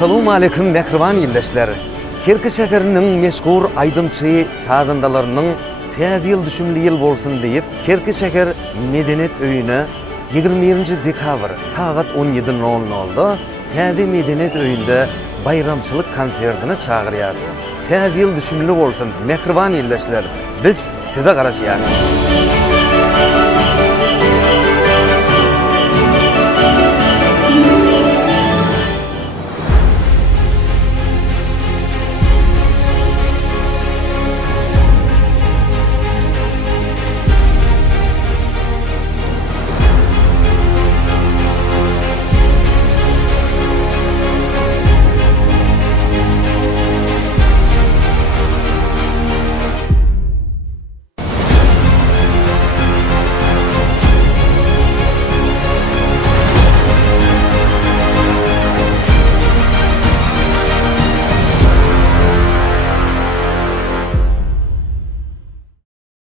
Assalamu alaikum mehriban ýyldaşlar. Kerki şäheriniň meşhur aýdymçy sagyndalarının täze ýyl düşümli ýyl bolsun diýip Kerki şäher Medeniýet öýüne 20 dekabr saat 17:00-da täze Medeniýet öýünde bayramçylyk konsertine çagyrýar. Täze ýyl düşümli bolsun mehriban ýyldaşlar. Biz size garaşýar.